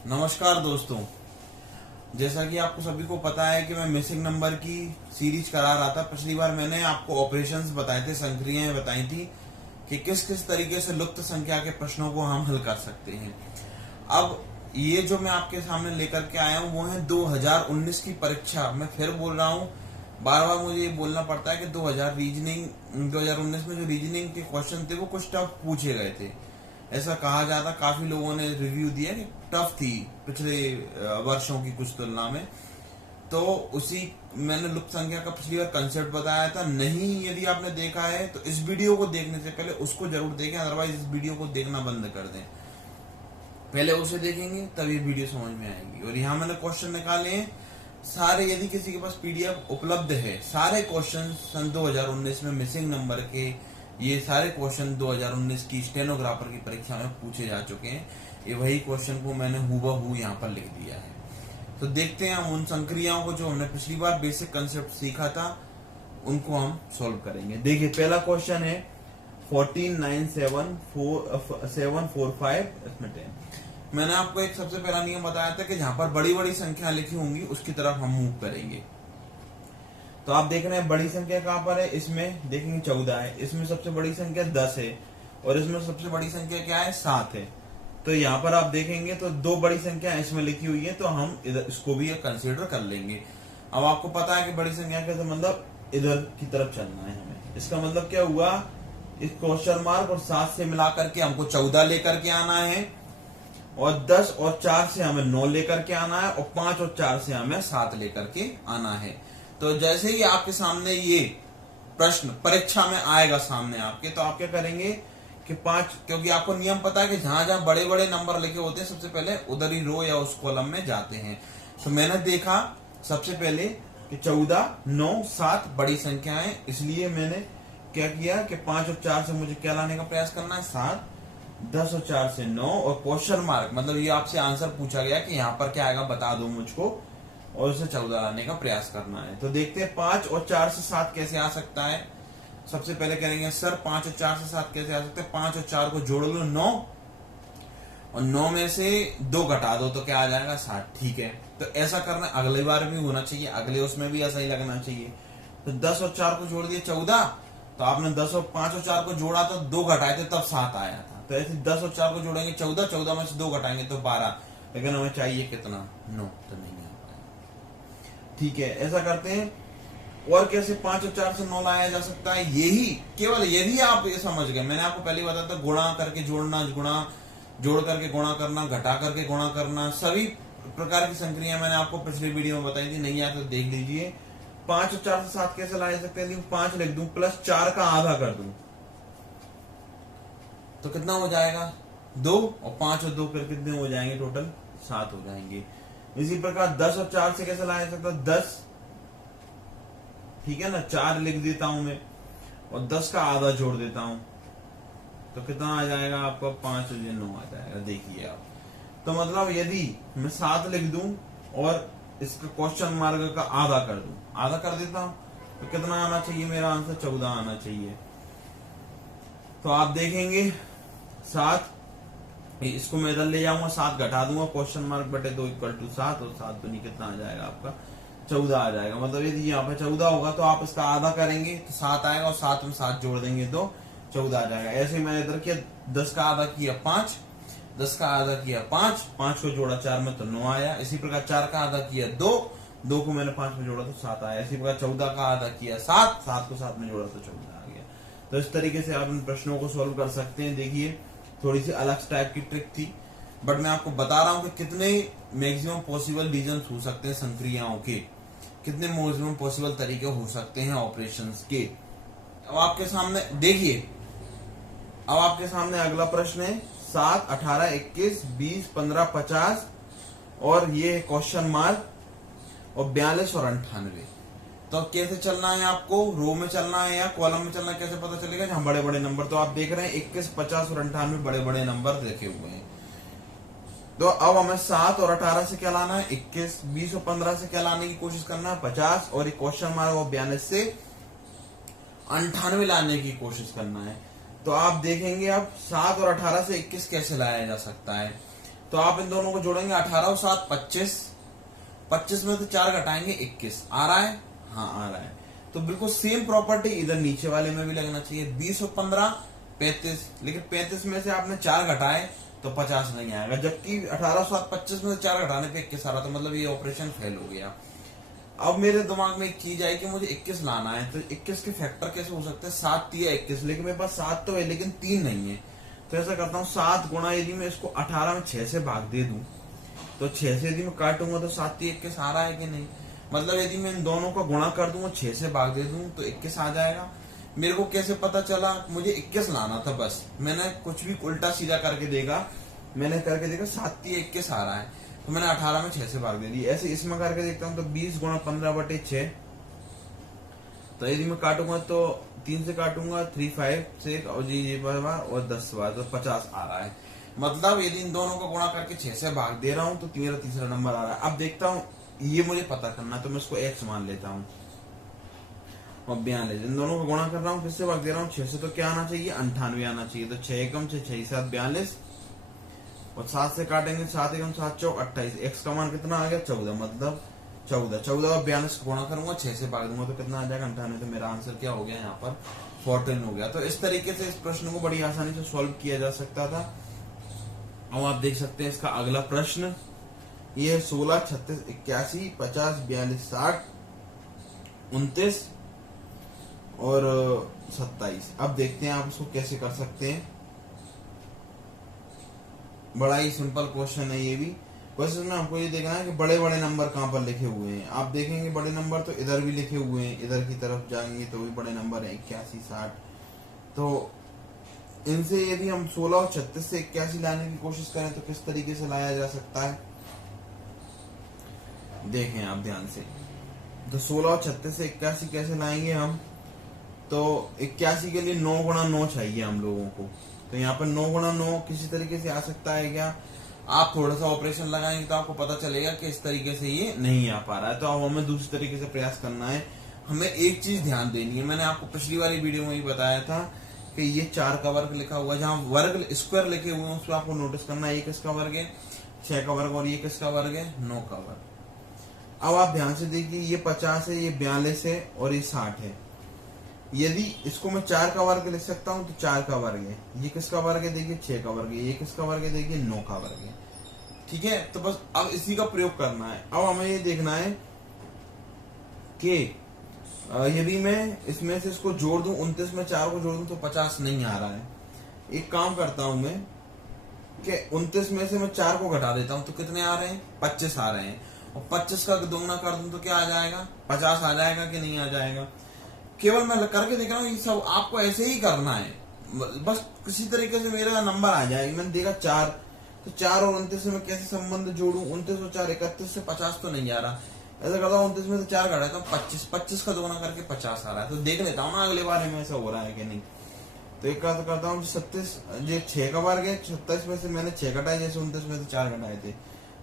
नमस्कार दोस्तों। जैसा कि आपको सभी को पता है कि मैं मिसिंग नंबर की सीरीज करा रहा था। पिछली बार मैंने आपको ऑपरेशंस बताए थे, संक्रियाएं बताई थी कि किस किस तरीके से लुप्त संख्या के प्रश्नों को हम हल कर सकते हैं। अब ये जो मैं आपके सामने लेकर के आया हूँ वो है 2019 की परीक्षा। मैं फिर बोल रहा हूँ, बार बार मुझे ये बोलना पड़ता है कि 2019 में जो रीजनिंग के क्वेश्चन थे वो कुछ टफ पूछे गए थे। ऐसा कहा जाता, काफी लोगों ने रिव्यू दिया कि टफ थी पिछले वर्षों की कुछ तुलना में। तो उसी मैंने लुप्त संख्या का पिछली बार कंसेप्ट बताया था। नहीं, यदि आपने देखा है तो इस वीडियो को देखने से पहले उसको जरूर देखें, अदरवाइज इस वीडियो को देखना बंद कर दें। पहले उसे देखेंगे तब ये वीडियो समझ में आएगी। और यहाँ मैंने क्वेश्चन निकाले हैं सारे, यदि किसी के पास पीडीएफ उपलब्ध है, सारे क्वेश्चन सन 2019 में मिसिंग नंबर के, ये सारे क्वेश्चन 2019 की स्टेनोग्राफर की परीक्षा में पूछे जा चुके हैं। ये वही क्वेश्चन को मैंने हूबहू यहाँ पर लिख दिया है। तो देखते हैं हम उन संक्रियाओं को जो हमने पिछली बार बेसिक कंसेप्ट सीखा था उनको हम सॉल्व करेंगे। देखिए, पहला क्वेश्चन है 14, 9, 7, 4, 5 इसमें 10। मैंने आपको एक सबसे पहला नियम बताया था कि जहां पर बड़ी बड़ी संख्या लिखी होंगी उसकी तरफ हम मूव करेंगे। तो आप देख रहे हैं बड़ी संख्या कहां पर है, इसमें देखेंगे 14 है, इसमें सबसे बड़ी संख्या 10 है और इसमें सबसे बड़ी संख्या क्या है, 7 है। तो यहाँ पर आप देखेंगे तो दो बड़ी संख्या इसमें लिखी हुई है, तो हम इधर इसको भी कंसीडर कर लेंगे। अब आपको पता है कि बड़ी संख्या का मतलब इधर की तरफ चलना है हमें। इसका मतलब क्या हुआ, इस क्वेश्चन मार्क और 7 से मिला करके हमको 14 लेकर के आना है, और 10 और 4 से हमें 9 लेकर के आना है, और 5 और 4 से हमें 7 लेकर के आना है। तो जैसे ही आपके सामने ये प्रश्न परीक्षा में आएगा सामने आपके, तो आप क्या करेंगे कि 5, क्योंकि आपको नियम पता है कि जहां जहां बड़े बड़े नंबर लिखे होते हैं सबसे पहले उधर ही रो या उस कॉलम में जाते हैं। तो मैंने देखा सबसे पहले कि 14, 9, 7 बड़ी संख्या है, इसलिए मैंने क्या किया कि 5 और 4 से मुझे क्या लाने का प्रयास करना है, 7, 10 और 4 से 9, और क्वेश्चन मार्क मतलब ये आपसे आंसर पूछा गया कि यहाँ पर क्या आएगा बता दो मुझको, और उसे 14 लाने का प्रयास करना है। तो देखते हैं 5 और 4 से 7 कैसे आ सकता है। सबसे पहले करेंगे सर 5 और 4 से 7 कैसे आ सकते हैं। 5 और 4 को जोड़ लो 9, और 9 में से 2 घटा दो तो क्या आ जाएगा, 7। ठीक है, तो ऐसा करना अगली बार भी होना चाहिए, अगले उसमें भी ऐसा ही लगना चाहिए। तो 10 और 4 को जोड़ दिए 14, तो आपने 10 और 5 और 4 को जोड़ा तो 2 घटाए थे तब 7 आया था। तो ऐसे 10 और 4 को जोड़ेंगे 14, 14 में से 2 घटाएंगे तो 12, लेकिन हमें चाहिए कितना, 9, तो नहीं आ पाएगा। ठीक है, ऐसा करते हैं। और कैसे 5 और 4 से 9 लाया जा सकता है, यही केवल यदि आप ये समझ गए। मैंने आपको पहले बताया था गुणा करके जोड़ना, गुणा जोड़ करके गुणा करना, घटा करके गुणा करना, सभी प्रकार की संक्रिया मैंने आपको पिछली वीडियो में बताई थी, नहीं आया तो देख लीजिए। 5 और 4 से 7 कैसे लाए जा सकते हैं, 5 लिख दूं प्लस 4 का आधा कर दूं तो कितना हो जाएगा, 2, और 5 और 2 फिर कितने हो जाएंगे, टोटल 7 हो जाएंगे। इसी प्रकार 10 और 4 से कैसे लाया जा सकता है, 10, ठीक है ना, 4 लिख देता हूं मैं और 10 का आधा जोड़ देता हूं तो कितना आ जाएगा आपका, 5 और 9 आ जाएगा। देखिए आप, तो मतलब यदि मैं 7 लिख दूं और इसका क्वेश्चन मार्क का आधा कर दूं, आधा कर देता हूं तो कितना आना चाहिए, मेरा आंसर 14 आना चाहिए। तो आप देखेंगे 7, इसको मैं इधर ले जाऊंगा, 7 घटा दूंगा, क्वेश्चन मार्क बटे 2 इक्वल टू 7, और 7 बनी कितना आ जाएगा आपका, 14 आ जाएगा। मतलब यदि यहाँ पे 14 होगा तो आप इसका आधा करेंगे तो 7 आएगा, और 7 में 7 जोड़ देंगे तो 14 आ जाएगा। ऐसे मैंने इधर किया, 10 का आधा किया 5, 10 का आधा किया 5, 5 को जोड़ा 4 में तो 9 आया। इसी प्रकार 4 का आधा किया 2, 2 को मैंने 5 में जोड़ा तो 7 आया। इसी प्रकार 14 का आधा किया 7, 7 को 7 में जोड़ा तो 14 आ गया। तो इस तरीके से आप इन प्रश्नों को सोल्व कर सकते हैं। देखिए, थोड़ी सी अलग टाइप की ट्रिक थी, बट मैं आपको बता रहा हूं कि कितने मैक्सिमम पॉसिबल रीजन हो सकते हैं संक्रियाओं के, कितने मैक्सिमम पॉसिबल तरीके हो सकते हैं ऑपरेशंस के। अब आपके सामने देखिए, अब आपके सामने अगला प्रश्न है 7, 18, 21, 20, 15, 50, और ये क्वेश्चन मार्क, और 42 और 98। तो कैसे चलना है आपको, रो में चलना है या कॉलम में चलना है, कैसे पता चलेगा, जहां बड़े बड़े नंबर, तो आप देख रहे हैं 21, 50 और 98 बड़े बड़े नंबर लिखे हुए हैं। तो अब हमें 7 और 18 से क्या लाना है, 21, 20 और 15 से क्या लाने की कोशिश करना है, 50, और एक क्वेश्चन मार्क और 42 से 98 लाने की कोशिश करना है। तो आप देखेंगे अब 7 और 18 से 21 कैसे लाया जा सकता है। तो आप इन दोनों को जोड़ेंगे 18 और 7 25, 25 में से 4 घटाएंगे 21। आ रहा है? हाँ आ रहा है। तो बिल्कुल सेम प्रॉपर्टी इधर नीचे वाले में भी लगना चाहिए। 20 और 15 35, लेकिन 35 में से आपने 4 घटाए तो 50 नहीं आएगा, जबकि 18 7 25 में से 4 घटाने पे 21 आ रहा, तो मतलब ये ऑपरेशन फेल हो गया। अब मेरे दिमाग में एक चीज आई कि मुझे 21 लाना है, तो 21 के फैक्टर कैसे हो सकते हैं? 7 या 21, लेकिन मेरे पास 7 तो है लेकिन 3 नहीं है। तो ऐसा करता हूँ 7 गुणा, यदि मैं इसको 18 में 6 से भाग दे दूं तो 6 से यदि मैं काटूंगा तो 7 21 आ रहा है कि नहीं? मतलब यदि मैं इन दोनों का गुणा कर दूं और 6 से भाग दे दूं तो 21 आ जाएगा। मेरे को कैसे पता चला? मुझे 21 लाना था बस, मैंने कुछ भी उल्टा सीधा करके देखा, मैंने करके देखा 7 21 आ रहा है, तो मैंने 18 में 6 से भाग दे दी। ऐसे इसमें करके देखता हूँ तो 20 गुणा 15/6, तो यदि मैं काटूंगा तो 3 से काटूंगा 3 5 से और जी ये बार और 10 बार तो 50 आ रहा है। मतलब यदि इन दोनों को गुणा करके 6 से भाग दे रहा हूं तो मेरा तीसरा नंबर आ रहा है। अब देखता हूँ, ये मुझे पता करना है तो मैं इसको x मान लेता हूँ। और 42, इन दोनों को गुणा कर रहा हूँ, किससे भाग दे रहा हूँ? 6 से, तो क्या आना चाहिए? 98 आना चाहिए। तो 6 एकम 6 6 7 42 और 7 से काटेंगे 7 एकम 7 चौक 28। x का मान कितना आ गया? 14। मतलब 14 और 42 को गुणा करूंगा 6 से भाग दूंगा तो कितना आ जाएगा? 98। तो मेरा आंसर क्या हो गया यहाँ पर? 14 हो गया। तो इस तरीके से इस प्रश्न को बड़ी आसानी से सॉल्व किया जा सकता था। अब आप देख सकते हैं इसका अगला प्रश्न, ये 16 36 81 50 42 60 29 और 27। अब देखते हैं आप इसको कैसे कर सकते हैं। बड़ा ही सिंपल क्वेश्चन है ये भी। क्वेश्चन में आपको ये देखना है कि बड़े बड़े नंबर कहाँ पर लिखे हुए हैं। आप देखेंगे बड़े नंबर तो इधर भी लिखे हुए हैं, इधर की तरफ जाएंगे तो भी बड़े नंबर है 81 60। तो इनसे यदि हम 16 और 36 से 81 लाने की कोशिश करें तो किस तरीके से लाया जा सकता है, देखें आप ध्यान से। तो 16 और 36 से 81 कैसे लाएंगे हम? तो 81 के लिए 9 गुणा 9 चाहिए हम लोगों को। तो यहाँ पर 9 गुणा 9 किसी तरीके से आ सकता है क्या? आप थोड़ा सा ऑपरेशन लगाएंगे तो आपको पता चलेगा कि इस तरीके से ये नहीं आ पा रहा है। तो अब हमें दूसरी तरीके से प्रयास करना है। हमें एक चीज ध्यान देनी है, मैंने आपको पिछली वाली वीडियो में ही बताया था कि ये 4 का वर्ग लिखा हुआ, जहाँ वर्ग स्क्वायर लिखे हुए हैं उस पर आपको नोटिस करना है। ये किसका वर्ग है? 6 का वर्ग। और ये किसका वर्ग है? 9 का वर्ग। अब आप ध्यान से देखिए, ये 50 है, ये 42 है और ये 60 है। यदि इसको मैं 4 का वर्ग लिख सकता हूं तो 4 का वर्ग है। ये किसका वर्ग है? देखिए 6 का वर्ग है। ये किसका वर्ग है? देखिए 9 का वर्ग है। ठीक है, तो बस अब इसी का प्रयोग करना है। अब हमें ये देखना है कि यदि मैं इसमें से इसको जोड़ दूं, 29 में 4 को जोड़ दूं तो 50 नहीं आ रहा है। एक काम करता हूं मैं कि 29 में से मैं 4 को घटा देता हूं तो कितने आ रहे हैं? 25 आ रहे हैं। और 25 का दोगुना कर दूं तो क्या आ जाएगा? 50 आ जाएगा कि नहीं आ जाएगा? केवल मैं करके देख रहा हूँ, ये सब आपको ऐसे ही करना है, बस किसी तरीके से मेरा नंबर आ जाएगा। मैंने देखा 4, तो 4 और 29 में कैसे संबंध जोड़ूं? 29 और 4 31 से 50 तो नहीं आ रहा। ऐसा करता हूँ 29 में से 4 घटाता हूँ 25, 25 का दोगुना करके 50 आ रहा है। तो देख लेता हूँ ना अगले बार में ऐसा हो रहा है कि नहीं। तो एक काम करता हूँ 27, जो 6 का वर्ग है, 27 में से मैंने 6 घटाए, जैसे 29 में से 4 घटाए थे।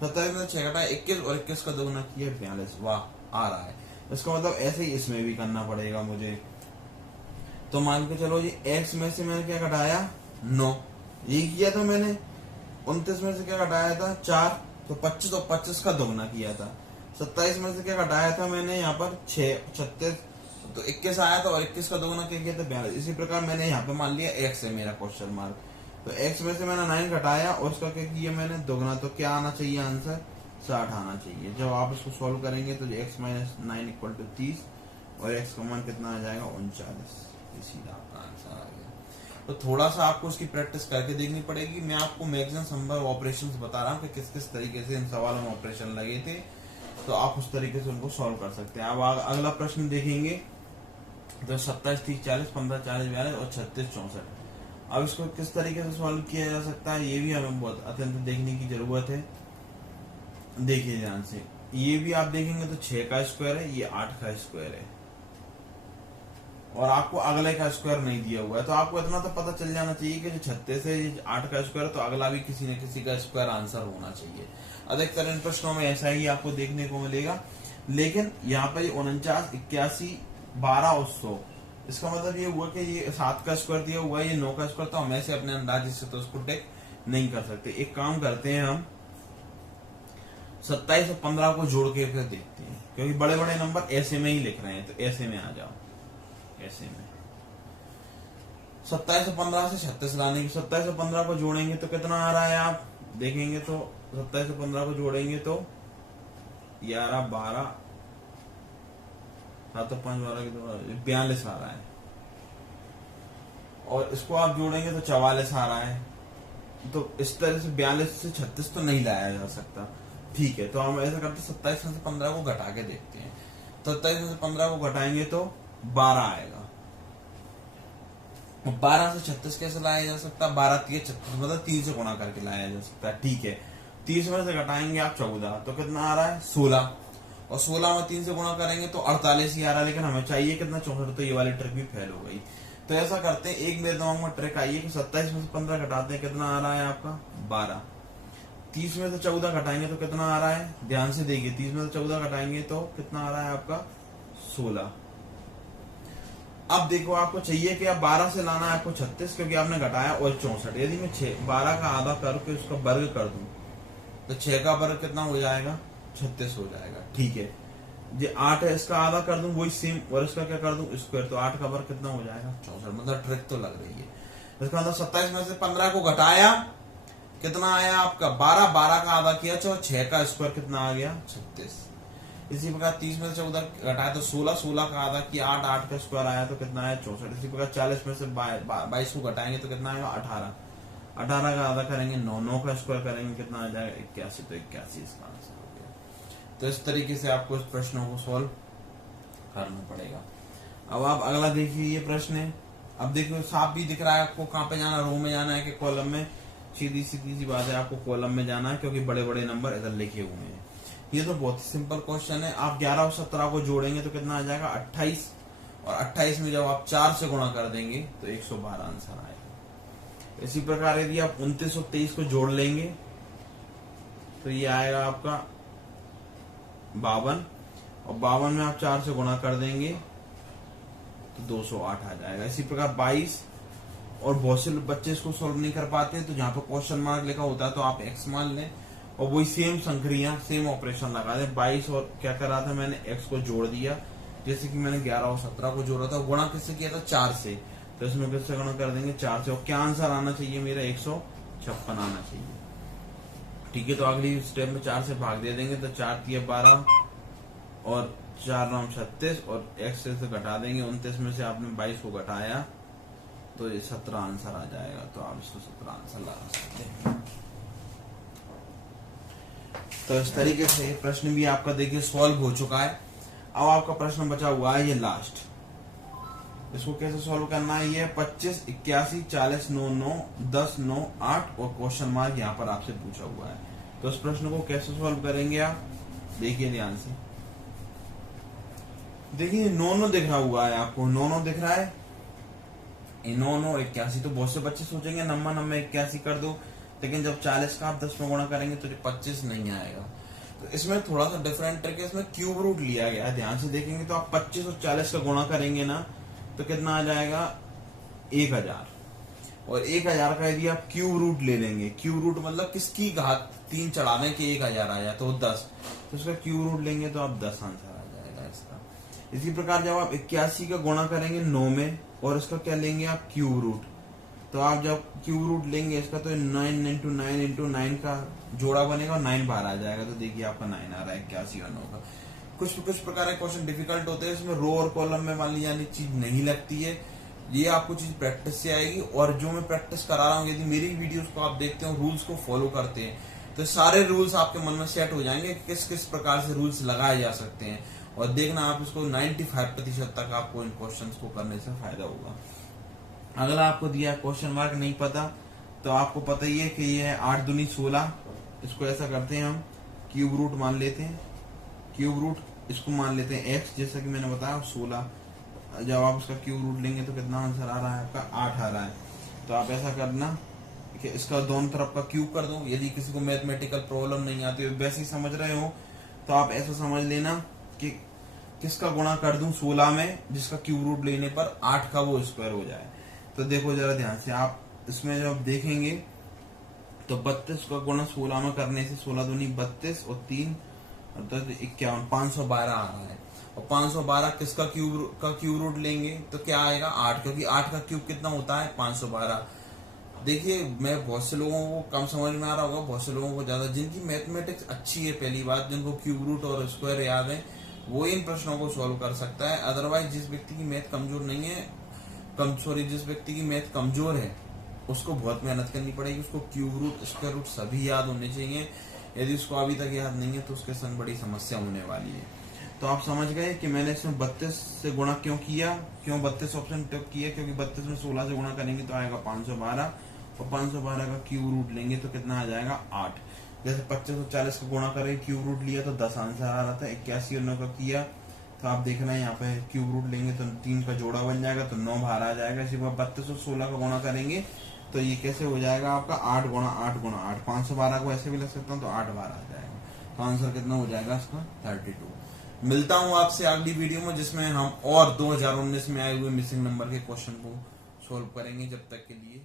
27 में से 6 घटाए 21 और 21 का दोगुना किया 42। वाह, आ रहा है। इसका मतलब ऐसे ही इसमें भी करना पड़ेगा मुझे। तो मान के चलो ये x में से मैंने क्या घटाया? 9। यही किया था मैंने। 29 में से क्या घटाया था? 4। तो 25 और 25 का दोगुना किया था। 27 में से क्या घटाया था मैंने? यहाँ पर 6 36 तो 21 आया था और 21 का दोगुना क्या किया था? 42। इसी प्रकार मैंने यहाँ पे मान लिया x है मेरा क्वेश्चन मार्क। तो x में से मैंने 9 घटाया और उसका क्या किया मैंने? दोगुना। तो क्या आना चाहिए आंसर? 60 आना चाहिए। जब आप इसको सॉल्व करेंगे तो x - 9 = 30 और x का मान कितना आ जाएगा? 39। सीधा आपका आंसर आ गया। तो थोड़ा सा आपको इसकी प्रैक्टिस करके देखनी पड़ेगी। मैं आपको मैक्सिमम संभव ऑपरेशंस बता रहा हूँ कि किस किस तरीके से इन सवालों में ऑपरेशन लगे थे, तो आप उस तरीके से उनको सॉल्व कर सकते हैं। अब अगला प्रश्न देखेंगे तो 27 30 40 15 40 42 और 36 64। अब इसको किस तरीके से सॉल्व किया जा सकता है ये भी हमें बहुत अत्यंत देखने की जरूरत है। देखिए ध्यान से, ये भी आप देखेंगे तो 6 का स्क्वायर है, ये 8 का स्क्वायर है और आपको अगले का स्क्वायर नहीं दिया हुआ है। तो आपको इतना तो पता चल जाना चाहिए कि जो 36 है 8 का स्क्वायर, तो अगला भी किसी न किसी का स्क्वायर आंसर होना चाहिए। अधिकतर इन प्रश्नों में ऐसा ही आपको देखने को मिलेगा। लेकिन यहाँ पर 49 81 12 और 100, इसका मतलब ये हुआ कि ये 7 का स्क्वायर दिया हुआ है, ये 9 का स्क्वायर, तो हम ऐसे अपने अंदाजे से तो उसको टेक नहीं कर सकते। एक काम करते हैं हम 27 और 15 को जोड़ के फिर देखते हैं, क्योंकि बड़े बड़े नंबर ऐसे में ही लिख रहे हैं, तो ऐसे में आ जाओ, ऐसे में 27 और 15 से 36 लाने की। 27 और 15 को जोड़ेंगे तो कितना आ रहा है, आप देखेंगे तो 27 और 15 को जोड़ेंगे तो 11 12 7 तो 5 12 की 42 आ रहा है, और इसको आप जोड़ेंगे तो 44 आ रहा है। तो इस तरह से 42 से 36 तो नहीं लाया जा सकता। ठीक है, तो हम ऐसा करते 27 में से 15 को घटा के देखते हैं। 27 में से 15 को घटाएंगे तो 12 आएगा। 12 से 36 कैसे लाया जा सकता है, 12 3 36, मतलब 3 से गुणा करके लाया जा सकता है। ठीक है, 30 में से घटाएंगे आप 14, तो कितना आ रहा है 16, और 16 में 3 से गुणा करेंगे तो 48 ही आ रहा है, लेकिन हमें चाहिए कितना 64, तो ये वाली ट्रिक भी फेल हो गई। तो ऐसा करते हैं, एक मेरे दिमाग में ट्रिक आई है कि 27 में से 15 घटाते हैं, कितना आ रहा है आपका 12। 30 में से 14 घटाएंगे तो कितना आ रहा है, ध्यान से देखिए, 30 में से 14 घटाएंगे तो कितना आ रहा है आपका 16। अब देखो, आपको चाहिए कि आप 12 से लाना है आपको 36, क्योंकि आपने घटाया और 64। यदि मैं 12 का आधा करके उसका वर्ग कर दूं तो 6 का वर्ग कितना हो जाएगा, 36 हो जाएगा। ठीक है, जो 8 है इसका आधा कर दूं वही सेम, और इसका क्या कर दूं स्क्वायर, तो 8 का वर्ग कितना हो जाएगा 64। मतलब ट्रिक तो लग रही है। इसका मतलब 27 में से 15 को घटाया, कितना आया आपका 12, 12 का आधा किया, 6 का स्क्वायर कितना आ गया 36। इसी प्रकार 30 में से 14 घटाया तो 16, 16 का आधा किया 8, 8 का स्क्वायर आया तो कितना आया 64। इसी प्रकार 40 में से 22 को घटाएंगे तो कितना आएगा 18, 18 का आधा करेंगे 9, 9 का स्क्वायर करेंगे कितना आ जाएगा 81, तो 81 इसका आंसर हो गया। तो इस तरीके से आपको इस प्रश्नों को सॉल्व करना पड़ेगा। अब आप अगला देखिए, ये प्रश्न है। अब देखिए साफ भी दिख रहा है आपको, कहाँ पे जाना, रो में जाना है कि कॉलम में। सीधी सी बात है, आपको कॉलम में जाना है, क्योंकि बड़े बड़े नंबर इधर लिखे हुए हैं। ये तो बहुत ही सिंपल क्वेश्चन है। आप 11 और 17 को जोड़ेंगे तो कितना आ जाएगा 28, और 28 में जब आप 4 से गुणा कर देंगे तो 112 आंसर आएगा। इसी प्रकार यदि आप 29 और 23 को जोड़ लेंगे तो ये आएगा आपका 52, और 52 में आप 4 से गुणा कर देंगे तो 208 आ जाएगा। इसी प्रकार 22, और बहुत से बच्चे इसको सोल्व नहीं कर पाते, तो जहां पे क्वेश्चन मार्क लिखा होता है तो आप एक्स मान लें, और वही सेम संक्रिया सेम ऑपरेशन लगा दे। 22 और क्या करा था मैंने, x को जोड़ दिया, जैसे कि मैंने 11 और 17 को जोड़ा था, गुणा किससे किया था 4 से, तो इसमें किससे गुणा कर देंगे 4 से, और क्या आंसर आना चाहिए मेरा 156 आना चाहिए। ठीक है, तो अगली स्टेप में 4 से भाग दे देंगे तो 4 3 12 और 4 9 36, और x से घटा देंगे 29 में से आपने 22 को घटाया तो ये 17 आंसर आ जाएगा। तो आप इसको 17 आंसर लगा सकते हैं। तो इस तरीके से प्रश्न भी आपका देखिए सॉल्व हो चुका है। अब आपका प्रश्न बचा हुआ है ये लास्ट, इसको कैसे सॉल्व करना है। ये 25 81 40 9 9 10 9 8 और क्वेश्चन मार्क यहाँ पर आपसे पूछा हुआ है। तो इस प्रश्न को कैसे सॉल्व करेंगे आप देखिए ध्यान से। देखिए 9 9 दिख रहा हुआ है आपको, 9 9 दिख रहा है, 9 9 81। तो बहुत से बच्चे सोचेंगे नंबर नंबर 81 कर दो, लेकिन जब 40 का आप 10 में गुणा करेंगे तो 25 नहीं आएगा। तो इसमें थोड़ा सा डिफरेंट ट्रिक है, इसमें क्यूब रूट लिया गया है। ध्यान से देखेंगे तो आप 25 और 40 का गुणा करेंगे ना तो कितना आ जाएगा 1000, और 1000 का यदि आप क्यूब रूट ले लेंगे, क्यूब रूट मतलब किसकी घात 3 चढ़ा दें कि 1000 आ जाए तो 10, तो उसका क्यूब रूट लेंगे तो आप 10 आंसर आ जाएगा इसका। इसी प्रकार जब आप 81 का गुणा करेंगे 9 में, और इसका क्या लेंगे आप क्यूब रूट, तो आप जब क्यूब रूट लेंगे इसका तो 9 इंटू 9 इंटू 9 का जोड़ा बनेगा और 9 बाहर आ जाएगा। तो देखिए आपका 9 आ रहा है 81 और 9 का। कुछ प्रकार के क्वेश्चन डिफिकल्ट होते हैं, इसमें रो और कॉलम में मान ली जानी चीज नहीं लगती है, ये आपको चीज प्रैक्टिस से आएगी। और जो मैं प्रैक्टिस करा रहा हूँ, यदि मेरी वीडियोस को आप देखते हो, रूल्स को फॉलो करते हैं, तो सारे रूल्स आपके मन में सेट हो जाएंगे, किस किस प्रकार से रूल्स लगाए जा सकते हैं। और देखना आप इसको 95% तक आपको इन क्वेश्चन को करने से फायदा होगा। अगला आपको दिया क्वेश्चन मार्क नहीं पता, तो आपको पता ही है कि ये है 8 दूनी 16। इसको ऐसा करते हैं हम क्यूब रूट मान लेते हैं, क्यूब रूट इसको मान लेते हैं x, जैसा कि मैंने बताया 16। जब आप इसका क्यूब रूट लेंगे तो कितना आंसर आ रहा है आपका 8 आ रहा है। तो आप ऐसा करना कि इसका दोनों तरफ का क्यूब कर दो। यदि किसी को मैथमेटिकल प्रॉब्लम नहीं आती, वैसे ही समझ रहे हो तो आप ऐसा समझ लेना कि किसका गुणा कर दूं 16 में, जिसका क्यूब रूट लेने पर 8 का वो स्क्वायर हो जाए। तो देखो जरा ध्यान से, आप इसमें जब देखेंगे तो 32 का गुणा 16 में करने से 16 दूनी 32 और 3 अर्थात 51, 512 आ रहा है। और 512 किसका क्यूब रूट लेंगे तो क्या आएगा 8, क्योंकि 8 का क्यूब कितना होता है 512। देखिए मैं बहुत से लोगों को कम समझ में आ रहा होगा, बहुत से लोगों को ज्यादा, जिनकी मैथमेटिक्स अच्छी है, पहली बात जिनको क्यूब रूट और स्क्वायर याद है वो इन प्रश्नों को सॉल्व कर सकता है। अदरवाइज जिस व्यक्ति की मैथ कमजोर नहीं है, जिस व्यक्ति की मैथ कमजोर है उसको बहुत मेहनत करनी पड़ेगी, उसको क्यूब रूट स्क्वायर रूट सभी याद होने चाहिए। यदि उसको अभी तक याद नहीं है तो उसके संग बड़ी समस्या होने वाली है। तो आप समझ गए कि मैंने इसमें 32 से गुणा क्यों किया, क्यों 32 ऑप्शन टिक किया, क्योंकि 32 में 16 से गुणा करेंगे तो आएगा 512 और 512 का क्यूब रूट लेंगे तो कितना आ जाएगा 8। जैसे 25 और 40 का गुणा करें क्यूब रूट लिया तो 10 आंसर आ रहा था। 81 और 9 का किया तो आप देखना है यहाँ पे क्यूब रूट लेंगे तो 3 का जोड़ा बन जाएगा तो 9 बाहर आ जाएगा। इसी बार 32 और 16 का गुणा करेंगे तो ये कैसे हो जाएगा आपका 8 गुणा 8 गुणा 8, 512 को ऐसे भी लिख सकता हूँ तो 8 बार आ जाएगा। तो आंसर कितना हो जाएगा इसका 32। मिलता हूँ आपसे अगली वीडियो में जिसमें हम और 2019 में आए हुए मिसिंग नंबर के क्वेश्चन को सोल्व करेंगे। जब तक के लिए